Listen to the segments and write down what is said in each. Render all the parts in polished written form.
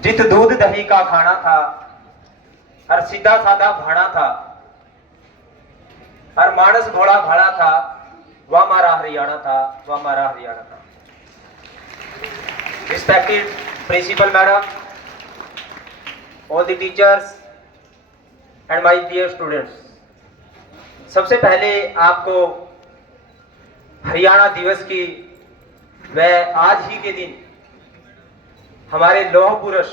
जित दूध दही का खाना था, हर सीधा साधा भाड़ा था, हर मानस घोड़ा भाड़ा था, वह हमारा हरियाणा था, वह हमारा हरियाणा था। Respected principal madam, all the teachers and my dear students, सबसे पहले आपको हरियाणा दिवस की व आज ही के दिन हमारे लौह पुरुष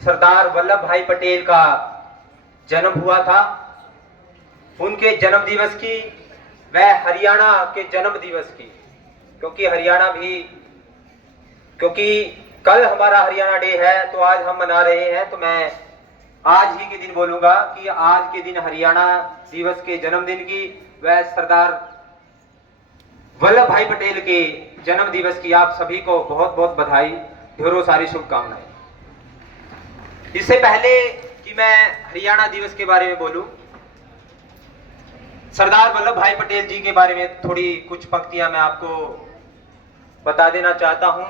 सरदार वल्लभ भाई पटेल का जन्म हुआ था, उनके जन्म दिवस की व हरियाणा के जन्म दिवस की, क्योंकि कल हमारा हरियाणा डे है तो आज हम मना रहे हैं, तो मैं आज ही के दिन बोलूंगा कि आज के दिन हरियाणा दिवस के जन्मदिन की व सरदार वल्लभ भाई पटेल के जन्म दिवस की आप सभी को बहुत बहुत बधाई, ढेरों सारी शुभकामनाएं। इससे पहले कि मैं हरियाणा दिवस के बारे में बोलूं, सरदार वल्लभ भाई पटेल जी के बारे में थोड़ी कुछ पंक्तियां मैं आपको बता देना चाहता हूं।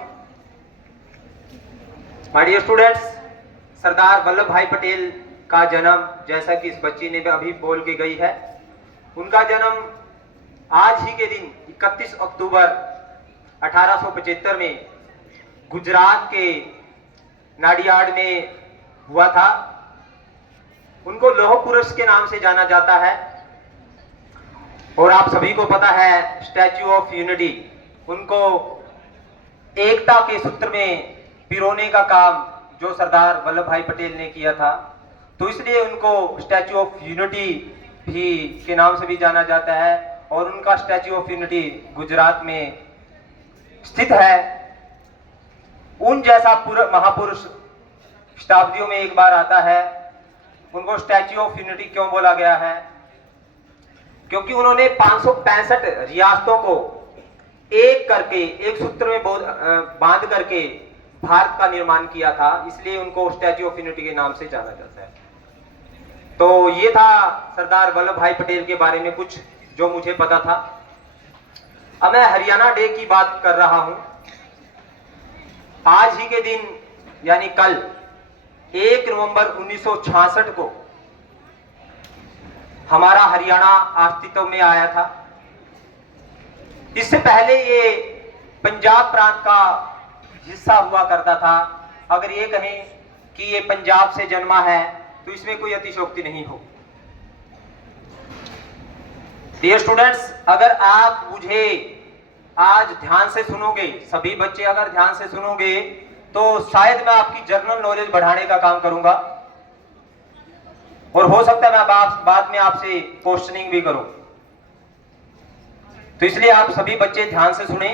My dear students, Sardar Vallabh भाई पटेल का जन्म, जैसा कि इस बच्ची ने अभी बोल के गई है, उनका जन्म आज ही के दिन 31 अक्टूबर 1875 में गुजरात के नाडियाड में हुआ था। उनको लौह पुरुष के नाम से जाना जाता है और आप सभी को पता है स्टैच्यू ऑफ यूनिटी, उनको एकता के सूत्र में पिरोने का काम जो सरदार वल्लभ भाई पटेल ने किया था, तो इसलिए उनको स्टैच्यू ऑफ यूनिटी भी के नाम से भी जाना जाता है और उनका स्टैच्यू ऑफ यूनिटी गुजरात में स्थित है। उन जैसा महापुरुष शताब्दियों में एक बार आता है। उनको स्टैच्यू ऑफ यूनिटी क्यों बोला गया है? क्योंकि उन्होंने 565 रियासतों को एक करके, एक सूत्र में बांध करके भारत का निर्माण किया था, इसलिए उनको स्टैच्यू ऑफ यूनिटी के नाम से जाना जाता है। तो ये था सरदार वल्लभ भाई पटेल के बारे में कुछ जो मुझे पता था। अब मैं हरियाणा डे की बात कर रहा हूं। आज ही के दिन यानी कल 1 नवंबर 1966 को हमारा हरियाणा अस्तित्व में आया था। इससे पहले ये पंजाब प्रांत का हिस्सा हुआ करता था। अगर ये कहें कि ये पंजाब से जन्मा है तो इसमें कोई अतिशयोक्ति नहीं हो। डियर स्टूडेंट्स, अगर आप मुझे आज ध्यान से सुनोगे, सभी बच्चे अगर ध्यान से सुनोगे, तो शायद मैं आपकी जनरल नॉलेज बढ़ाने का काम करूंगा और हो सकता है मैं बाद में आपसे क्वेश्चनिंग भी करूं। तो इसलिए आप सभी बच्चे ध्यान से सुने।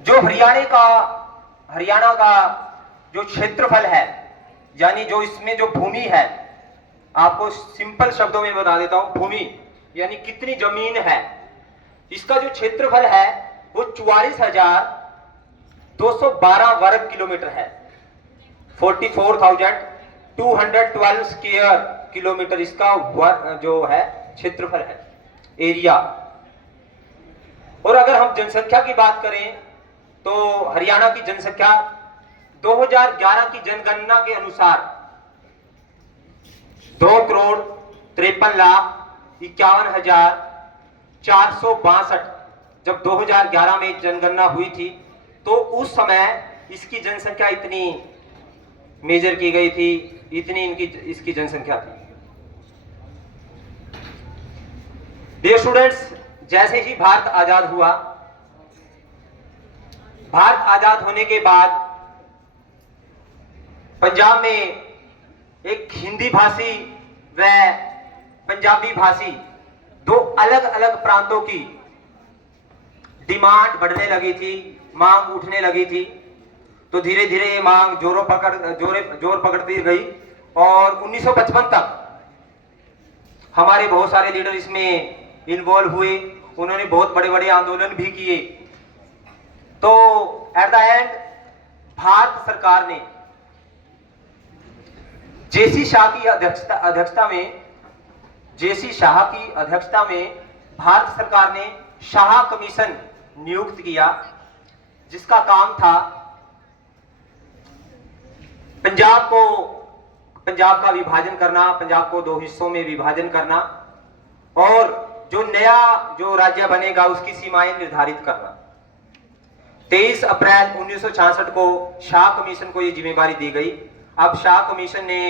जो हरियाणा का जो क्षेत्रफल है, यानी जो इसमें जो भूमि है, आपको सिंपल शब्दों में बता देता हूं। भूमि यानी कितनी जमीन है, इसका जो क्षेत्रफल है वो 44,212 वर्ग किलोमीटर है। 44,212 स्क्वायर किलोमीटर इसका जो है क्षेत्रफल है, एरिया। और अगर हम जनसंख्या की बात करें तो हरियाणा की जनसंख्या 2011 की जनगणना के अनुसार 2,53,51,462। जब 2011 में जनगणना हुई थी तो उस समय इसकी जनसंख्या इतनी मेजर की गई थी, इतनी इसकी जनसंख्या थी। डियर स्टूडेंट्स, जैसे ही भारत आजाद हुआ, भारत आजाद होने के बाद पंजाब में एक हिंदी भाषी व पंजाबी भाषी दो अलग अलग प्रांतों की डिमांड बढ़ने लगी थी, मांग उठने लगी थी। तो धीरे धीरे ये मांग जोर पकड़ती गई और 1955 तक हमारे बहुत सारे लीडर इसमें इन्वॉल्व हुए। उन्होंने बहुत बड़े बड़े आंदोलन भी किए। तो एट द एंड भारत सरकार ने जेसी शाह की अध्यक्षता में भारत सरकार ने शाह कमीशन नियुक्त किया, जिसका काम था पंजाब का विभाजन करना, पंजाब को 2 हिस्सों में विभाजन करना और जो नया जो राज्य बनेगा उसकी सीमाएं निर्धारित करना। 23 अप्रैल 1966 को शाह कमीशन को यह जिम्मेवारी दी गई। अब शाह कमीशन ने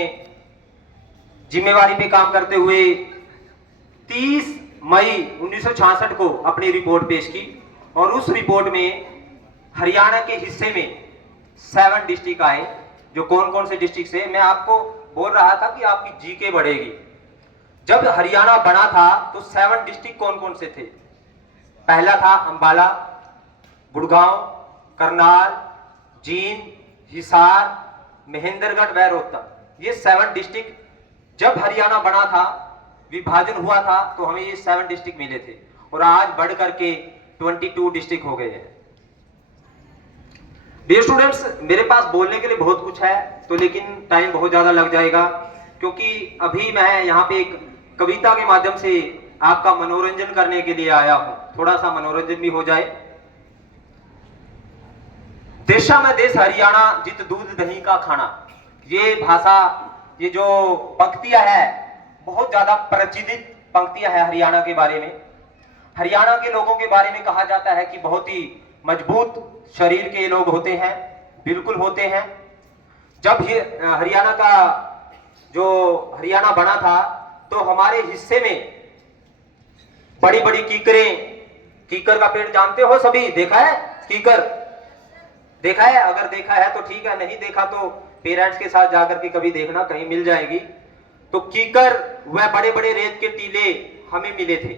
जिम्मेवारी पे काम करते हुए 30 मई 1966 को अपनी रिपोर्ट पेश की और उस रिपोर्ट में हरियाणा के हिस्से में 7 डिस्ट्रिक्ट आए। जो कौन कौन से डिस्ट्रिक्ट से, मैं आपको बोल रहा था कि आपकी जीके बढ़ेगी। जब हरियाणा बना था तो 7 डिस्ट्रिक्ट कौन कौन से थे? पहला था अंबाला, गुड़गांव, करनाल, जींद, हिसार, महेंद्रगढ़ व रोहतक। ये 7 डिस्ट्रिक्ट जब हरियाणा बना था, विभाजन हुआ था, तो हमें ये 7 डिस्ट्रिक्ट मिले थे और आज बढ़ करके 22 डिस्ट्रिक्ट हो गए हैं। डियर स्टूडेंट्स, मेरे पास बोलने के लिए बहुत कुछ है तो लेकिन टाइम बहुत ज्यादा लग जाएगा, क्योंकि अभी मैं यहाँ पे एक कविता के माध्यम से आपका मनोरंजन करने के लिए आया हूं। थोड़ा सा मनोरंजन भी हो जाए। देशा में देश हरियाणा, जित दूध दही का खाना। ये भाषा, ये जो पंक्तियां है, बहुत ज्यादा प्रचलित पंक्तियां है हरियाणा के बारे में। हरियाणा के लोगों के बारे में कहा जाता है कि बहुत ही मजबूत शरीर के लोग होते हैं। बिल्कुल होते हैं। जब हरियाणा का जो हरियाणा बना था तो हमारे हिस्से में बड़ी बड़ी कीकर का पेड़ जानते हो सभी? देखा है कीकर? देखा है? अगर देखा है तो ठीक है, नहीं देखा तो पेरेंट्स के साथ जाकर के कभी देखना, कहीं मिल जाएगी। तो कीकर वह बड़े बड़े रेत के टीले हमें मिले थे,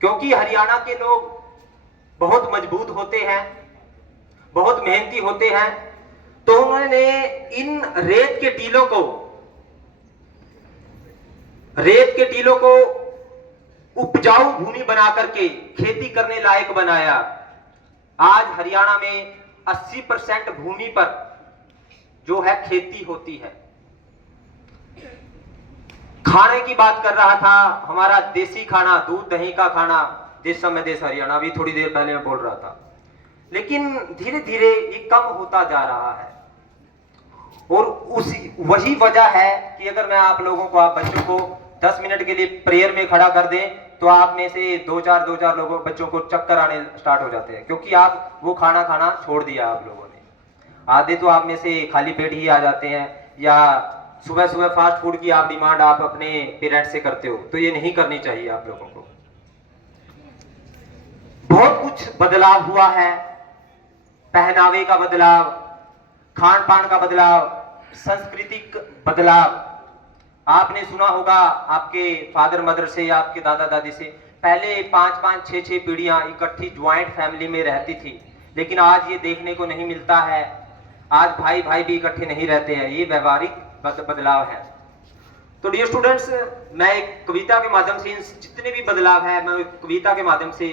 क्योंकि हरियाणा के लोग बहुत मजबूत होते हैं, बहुत मेहनती होते हैं। तो उन्होंने इन रेत के टीलों को उपजाऊ भूमि बना करके खेती करने लायक बनाया। आज हरियाणा में 80% भूमि पर जो है खेती होती है। खाने की बात कर रहा था, हमारा देसी खाना, दूध दही का खाना, देश में देश हरियाणा, अभी थोड़ी देर पहले मैं बोल रहा था। लेकिन धीरे धीरे ये कम होता जा रहा है और वही वजह है कि अगर मैं आप लोगों को, आप बच्चों को 10 मिनट के लिए प्रेयर में खड़ा कर दें तो आप में से 2-4 लोगों बच्चों को चक्कर आने स्टार्ट हो जाते हैं, क्योंकि आप वो खाना खाना छोड़ दिया आप लोगों ने। आधे तो आप में से खाली पेट ही आ जाते हैं, या सुबह सुबह फास्ट फूड की आप डिमांड आप अपने पेरेंट्स से करते हो। तो ये नहीं करनी चाहिए आप लोगों को। बहुत कुछ बदलाव हुआ है। पहनावे का बदलाव, खान पान का बदलाव, सांस्कृतिक बदलाव। आपने सुना होगा आपके फादर मदर से या आपके दादा दादी से, पहले 5-5, 6-6 पीढ़ियां इकट्ठी ज्वाइंट फैमिली में रहती थी, लेकिन आज ये देखने को नहीं मिलता है। आज भाई भाई भी इकट्ठे नहीं रहते हैं। ये व्यवहारिक बदलाव है। तो डियर स्टूडेंट्स, मैं एक कविता के माध्यम से जितने भी बदलाव है, मैं एक कविता के माध्यम से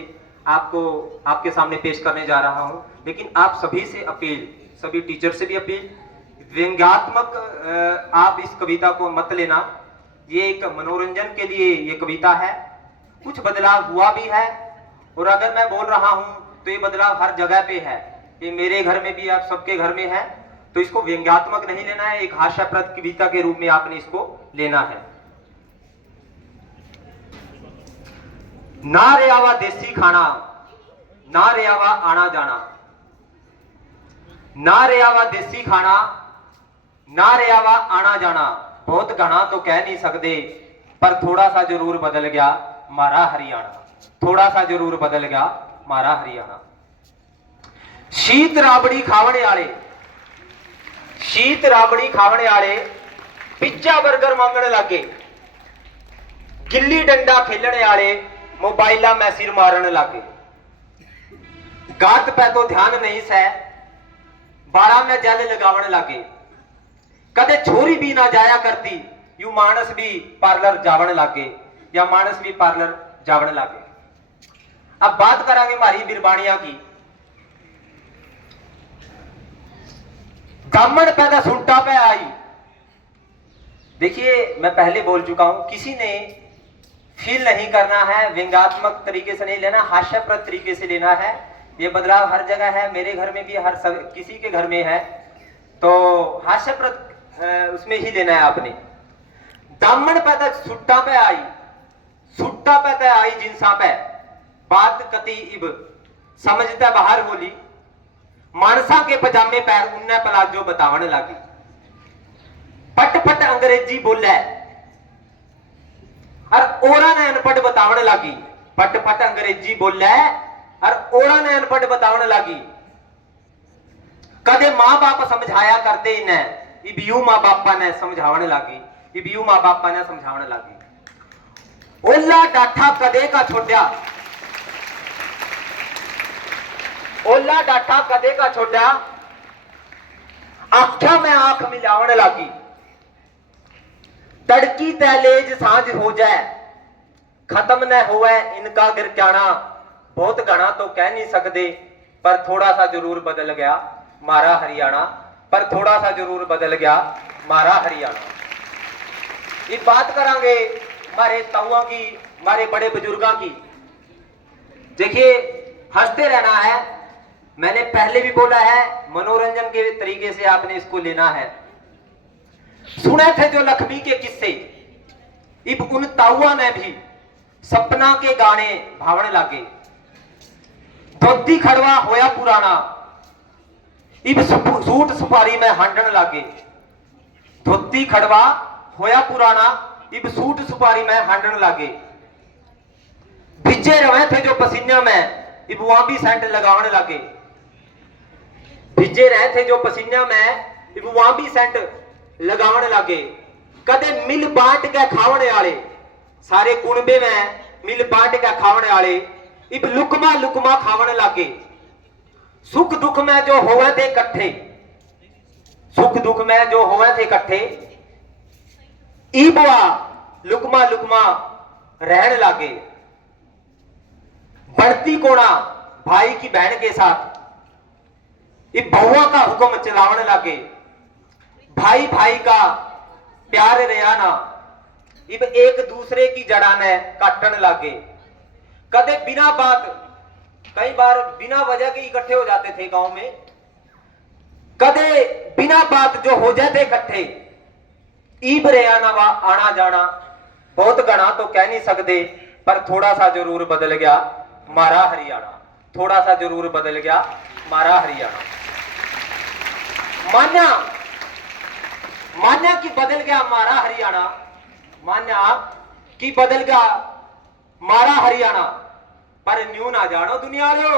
आपको आपके सामने पेश करने जा रहा हूं। लेकिन आप सभी से अपील, सभी टीचर से भी अपील, व्यंग्यात्मक आप इस कविता को मत लेना। ये एक मनोरंजन के लिए ये कविता है। कुछ बदलाव हुआ भी है और अगर मैं बोल रहा हूं तो ये बदलाव हर जगह पे है। ये मेरे घर में भी, आप सबके घर में है। तो इसको व्यंग्यात्मक नहीं लेना है, एक हास्यास्पद कविता के रूप में आपने इसको लेना है। ना रे आवा देसी खाना, ना रे आवा आना जाना। ना रे आवा देसी खाना, ना रे आवा आना जाना। बहुत घना तो कह नहीं सकते, पर थोड़ा सा जरूर बदल गया मारा हरियाणा। थोड़ा सा जरूर बदल गया मारा हरियाणा। शीत राबड़ी खावने वाले, शीत राबड़ी खावने वाले पिज्जा बर्गर मांगने लगे। गिल्ली डंडा खेलने वाले मोबाइला में सिर मारने लगे। गात पे तो ध्यान नहीं सै, बाड़ा में जल लगावने लगे। कदे छोरी भी ना जाया करती, यू मानस भी पार्लर जावने लगे, या मानस भी पार्लर जावने लगे। अब बात करांगे हमारी बिरबानिया की। गामन पैदा सुंटा पे आई। देखिए, मैं पहले बोल चुका हूं, किसी ने फील नहीं करना है, व्यंग्यात्मक तरीके से नहीं लेना, हास्यप्रद तरीके से लेना है। ये बदलाव हर जगह है, मेरे घर में भी, हर किसी के घर में है। तो हास्यप्रद उसमें ही लेना है आपने। दामन पे तक सुट्टा पे आई, सुट्टा पे तक आई जिनसा पे, बात कती इब समझता बाहर होली, मानसा के पजामे पैर उन्ने पलाजो बतावन लगी। पट पट अंग्रेजी बोले और ओरा ने अनपढ़ बतावन लगी। पट पट अंग्रेजी बोले और ओरा ने अनपढ़ बतावन लगी। कदे मां बाप समझाया करते इन्हें, इब यू मां बापा ने समझावन लगी, इब यू मां बापा ने समझावन लगी। ओला डाठा कदे का छोड़ा, ओला डाठा कदे का छोड़ा, आख्या में आंख मिलावन लगी। तड़की तैलेज सांझ हो जाए, खत्म न होवे इनका गिरक्याना। बहुत घना तो कह नहीं सकते, पर थोड़ा सा जरूर बदल गया मारा हरियाणा, पर थोड़ा सा जरूर बदल गया मारा हरियाणा। ये बात करांगे हमारे ताऊओं की, हमारे बड़े बुजुर्गों की। देखिए हंसते रहना है, मैंने पहले भी बोला है, मनोरंजन के तरीके से आपने इसको लेना है। सुने थे जो लक्ष्मी के किस्से, इब उन ताऊआ ने भी सपना के गाने भावने लागे। धोती खड़वा होया पुराना, इब सूट सुपारी में हांडन लागे। धोती खड़वा होया पुराना, इब सूट सुपारी में हांडन लागे। भिजे रहे थे जो पसीना में, इब वहां भी सेंट लगाने लागे। भिजे रहे थे जो पसीना में, इब वहां भी सेंट लगावन लागे। कदे मिल बांट के खावने वाले, सारे कुणबे में मिल बांट के खावने वाले, इब लुकमा लुकमा खावने लागे। सुख दुख में जो होवे थे इकट्ठे, सुख दुख में जो होवे थे इकट्ठे, इबवा लुकमा लुकमा रहने लागे। बढ़ती कोना भाई की बहन के साथ, इब बहुआ का हुक्म चलावने लागे। भाई भाई का प्यार रहा ना, इब एक दूसरे की जड़ा ने काटन लागे। कदे बिना बात, कई बार बिना वजह के इकट्ठे हो जाते थे गांव में। कदे बिना बात जो हो जाते इकट्ठे, ईब रहा ना वा आना जाना। बहुत घना तो कह नहीं सकते, पर थोड़ा सा जरूर बदल गया मारा हरियाणा, थोड़ा सा जरूर बदल गया मारा हरियाणा। मान्या मान्या कि बदल गया मारा हरियाणा, मान्या कि बदल गया मारा हरियाणा, पर न्यू ना जानो दुनिया लो,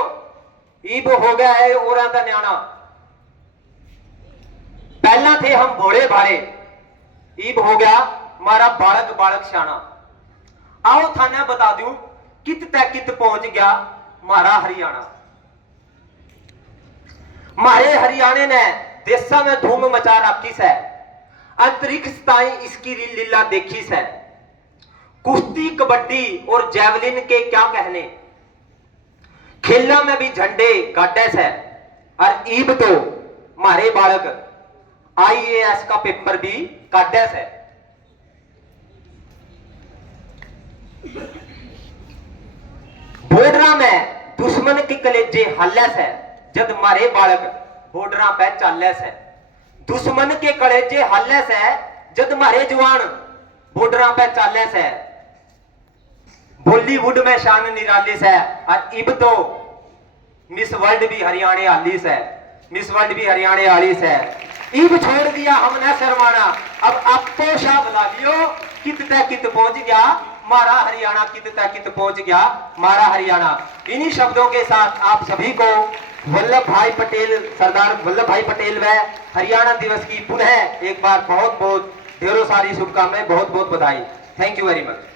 ईब हो गया है ओरा दा न्याणा। पहला थे हम भोले भाले, ईब हो गया मारा बालक बालक शाना। आओ थाने बता दूं कित तक कित पहुंच गया मारा हरियाणा। मारे हरियाणे ने देशा में धूम मचा रखी है, अंतरिक्ष ताई इसकी लीला देखी है। कुश्ती कबड्डी और जैवलिन के क्या कहने, खेलना में भी झंडे गाड़े है। और ईब तो मारे बालक IAS का पेपर भी काटे है। बॉर्डर में दुश्मन के कलेजे हल्ले है, जब मारे बालक बॉर्डर पे चाले है। दुश्मन के कलेजे हल्ले है, जब मारे जवान बॉर्डर पे चाले है। बॉलीवुड में शान निराली है, और इब तो मिस वर्ल्ड भी हरियाणा आली है, मिस वर्ल्ड भी हरियाणा आली है। इब छोड़ दिया हमने शर्माना, अब आपको शाह बता लियो कित तक कित पहुंच गया मारा हरियाणा, कित तक कित पहुंच गया मारा हरियाणा। इन्हीं शब्दों के साथ आप सभी को वल्लभ भाई पटेल, सरदार वल्लभ भाई पटेल व हरियाणा दिवस की पुनः एक बार बहुत बहुत ढेरों सारी शुभकामनाएं, बहुत बहुत बधाई। Thank you very much.